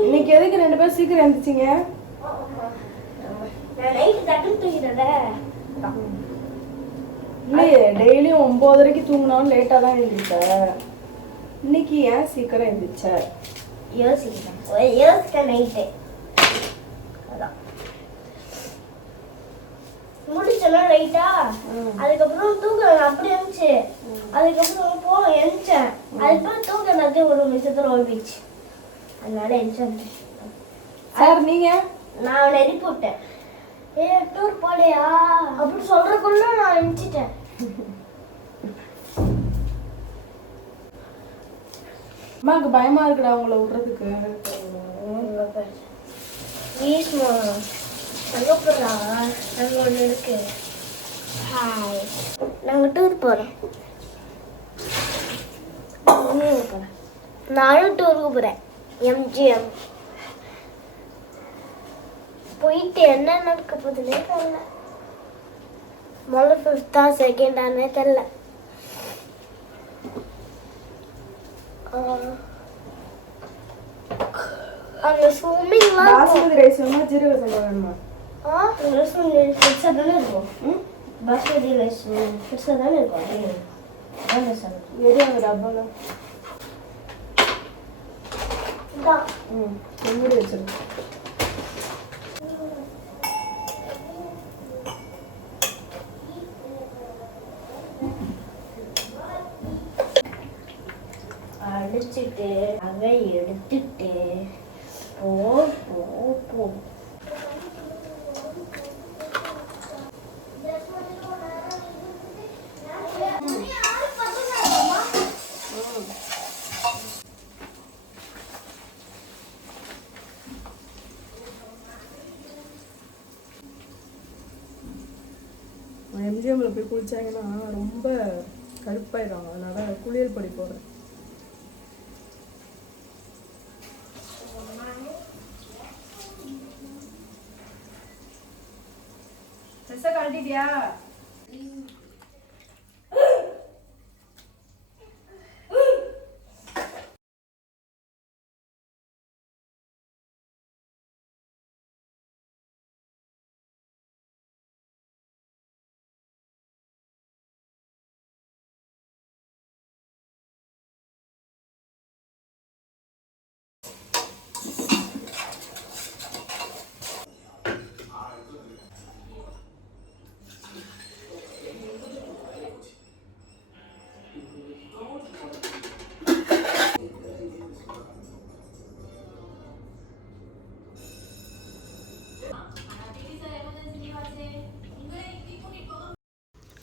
இன்னைக்கு எதுக்கு 2 பேரும் சீக்கிரம் எழுந்துச்சிங்க? இல்லையே, டெய்லியும் 9:30 தூங்கினாலும் லேட்டா தான் எழுந்திருக்க. இன்னைக்கு ஏன் சீக்கிரம் எழுந்திருச்ச? முடிச்சலாம் ரைட்டா. அதுக்கப்புறம் தூக்கம் அப்படி இருந்துச்சு. அதுக்கப்புறம் போனோம் எழுந்தேன். அதுக்கப்புறம் தூக்கம் எல்லாத்தையும் ஒரு நிமிஷத்துல ஓடிச்சு. அதனால எழுந்தேன். சார் நீங்க? நான் நெறி போட்டேன். டூர் போலையா அப்படி சொல்றதுக்குள்ள நான் எழுந்துட்டேன். அம்மாக்கு பயமா இருக்குடா உங்களை விடுறதுக்கு. அங்க ஒண்ணு இருக்கு. ஹாய், நாங்க டூர் போறோம். நானும் டூருக்கு போறேன். எம்ஜிஎம் போயிட்டு என்ன நடக்க போகுதுன்னே தெரியல. முதல்ல 5th செகண்டானே தெரியல. அங்க ஸ்விம்மிங்லாம் பாஸ்மதி ரைஸ் வேணுமா ஜீரக சம்பா வேணுமா? பாஸ்மதி ரைஸ் பெருசா தானே இருக்கும். பாஸ்மதி ரைஸ் பெருசா தானே இருக்கும். எது அந்த டப்பால மூடி வச்சிருக்கு. அடிச்சுட்டு அதை எடுத்துட்டு போ போ போ. 'MGM'ல போய் குளிச்சாங்கன்னா ரொம்ப கருப்பாயிடும். அதனால குளியல் படி போடுறேன். கழட்டிட்டியா?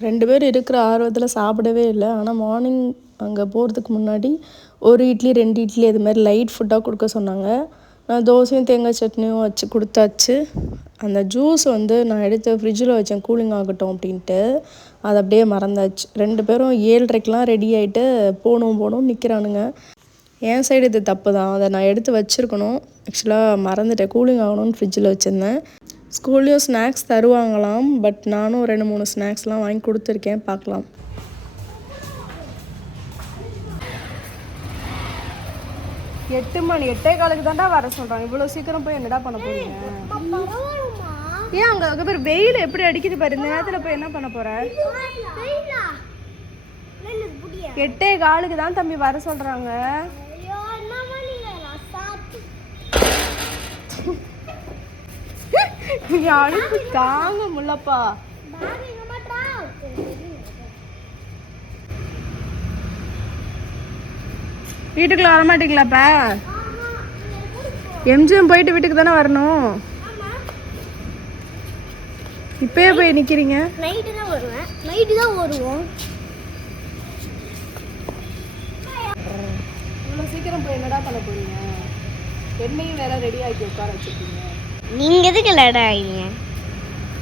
ரெண்டு பேர் இருக்கிற ஆர்வத்தில் சாப்பிடவே இல்லை. ஆனால் மார்னிங் அங்கே போகிறதுக்கு முன்னாடி ஒரு இட்லி 2 இட்லி அது மாதிரி லைட் ஃபுட்டாக கொடுக்க சொன்னாங்க. நான் தோசையும் தேங்காய் சட்னியும் வச்சு கொடுத்தாச்சு. அந்த ஜூஸ் நான் எடுத்து ஃப்ரிட்ஜில் வச்சேன் கூலிங் ஆகட்டும் அப்படின்ட்டு. அது அப்படியே மறந்தாச்சு. 2 பேரும் 7:30க்கெலாம் ரெடி ஆகிட்டு போகணும் நிற்கிறானுங்க. என் சைடு இது தப்பு தான். அதை நான் எடுத்து வச்சுருக்கணும். ஆக்சுவலாக மறந்துட்டேன். கூலிங் ஆகணும்னு ஃப்ரிட்ஜில் வச்சுருந்தேன். ஸ்கூல்லேயும் ஸ்நாக்ஸ் தருவாங்களாம். பட் நானும் 2-3 ஸ்நாக்ஸ்லாம் வாங்கி கொடுத்துருக்கேன். பார்க்கலாம். எட்டு மணி 8:15 தான்டா வர சொல்கிறாங்க. இவ்வளோ சீக்கிரம் போய் என்னடா பண்ண போறீங்க? ஏன் அங்கே பேர் வெயில் எப்படி அடிக்குது பாரு. இந்த நேரத்தில் போய் என்ன பண்ண போகிற? 8:15 தான் தம்பி வர சொல்கிறாங்க. அழுப்பு தாங்க முல்லப்பா. வீட்டுக்குள்ள வரமாட்டீங்களாப்பா? எம்ஜிஎம் போயிட்டு வீட்டுக்கு தானே வரணும். இப்பயே போய் நிக்கிறீங்க. நைட்டு தான் வருவேன். நைட்டு தான் வருவோம். இவ்வளோ சீக்கிரம் போய் என்னடா பண்ண போறீங்க? என்னையும் வேற ரெடி ஆக்கி உட்கார வச்சுருக்கீங்க. நீங்க எதுக்கு லேட் ஆகிங்க?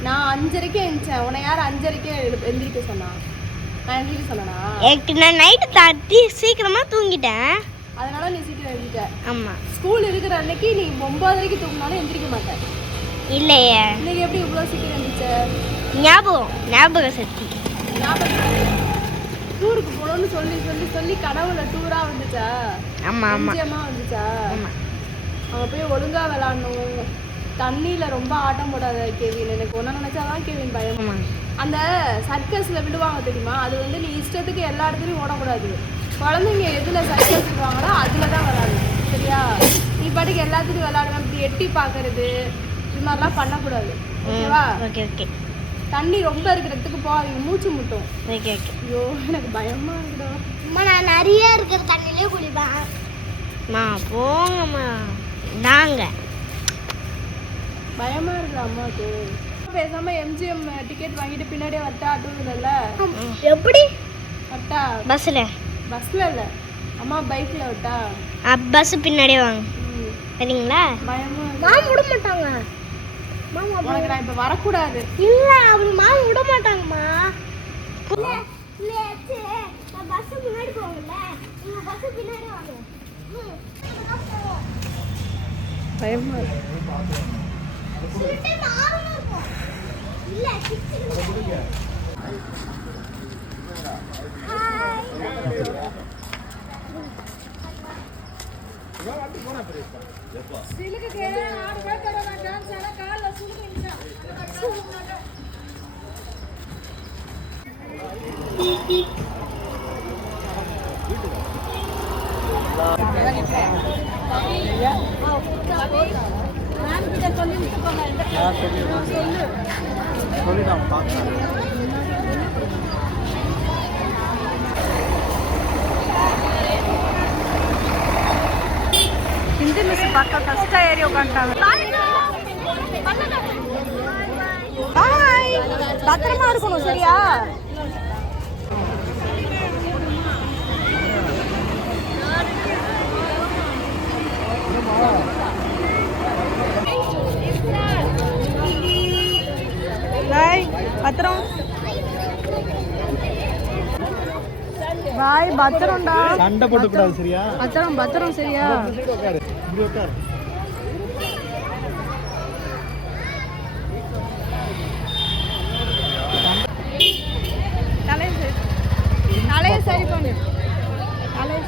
நான் 5:30க்கே எழுந்தேன். உன்னை யார் 5:30க்கே எந்திரிக்க சொன்னா? நான் எந்திரிக்க சொன்னா? நான் நைட்டு சீக்கிரமா தூங்கிட்டேன். அதனால நீ சீக்கிரம் எழுந்திட்ட. ஆமா. ஸ்கூல் இருக்கிற அன்னைக்கு நீ 9:30க்கு தூங்கினாலும் எந்திரிக்க மாட்டேன். இல்லையே. இன்னைக்கு எப்படி இவ்வளோ சீக்கிரம் எழுந்திரிச்ச? ஞாபக சக்தி. டூருக்கு போகணும்னு சொல்லி சொல்லி சொல்லி கனவுல டூரா வந்துச்சா? ஆமா ஆமா நிச்சயமா வந்துச்சா? ஆமா. அங்க போய் ஒழுங்கா விளாடணும். தண்ணியில ரொம்ப ஆட்டம் போடாத கெவின். எனக்கு ஒன்ன நினைச்சாதான் கெவின் பயம். ஆமா. அந்த சர்க்கஸ்ல விடுவாங்க தெரியுமா, அது வந்து நீ இஷ்டத்துக்கு எல்லா இடத்துலையும் ஓடக்கூடாது. குழந்தைங்க எதுல சர்க்கஸ் விடுவாங்களோ அதுல தான் விளாடணும், சரியா? நீ பாட்டுக்கு எல்லாத்துலையும் விளாடுவேன், இப்படி எட்டி பார்க்கறது இது மாதிரிலாம் பண்ணக்கூடாது, ஓகேவா? Okay okay. தண்ணி ரொம்ப இருக்கிறதுக்கு போகாதீங்க, மூச்சு முட்டும். Okay okay. ஐயோ எனக்கு பயமா இருக்குடா. அம்மா நான் நிறைய இருக்கிற தண்ணியிலே குளிப்பேன். அம்மா போங்கம்மா. நாங்க பயமா இருக்குடா அம்மாவுக்கு. பேசாம எம்ஜிஎம் டிக்கெட் வாங்கிட்டு பின்னாடியே வட்டா டூவிலல்ல. எப்படி வட்டா பஸ்ஸில்? பஸ்ல இல்ல, அம்மா பைக்ல விட்டா. பஸ் பின்னாடியே வாங்க, சரிங்களா? பயமா இருக்கு. மாமா விட மாட்டாங்க. மாமா உனக்கு நான் இப்ப வரக்கூடாது. இல்ல அப்படி மாமா விட மாட்டாங்கம்மா. நான் பஸ் முன்னாடி போகல, நீங்க பஸ் பின்னாடி வாங்க. பயமா இருக்கு. இல்ல ஹிந்தி மிஸ் பார்க்க ஃபர்ஸ்டா ஏறி உட்காந்துட்டாங்க. பாய், பத்திரமா இருக்கணும், சரியா? பாய், பத்திரம். பாய், பத்திரம்டா. சண்டை போட்டு கூடாது, சரியா? பத்திரம் பத்திரம், சரியா? இப்படி உட்காரு. தலையை சரி பண்ணு. தலையை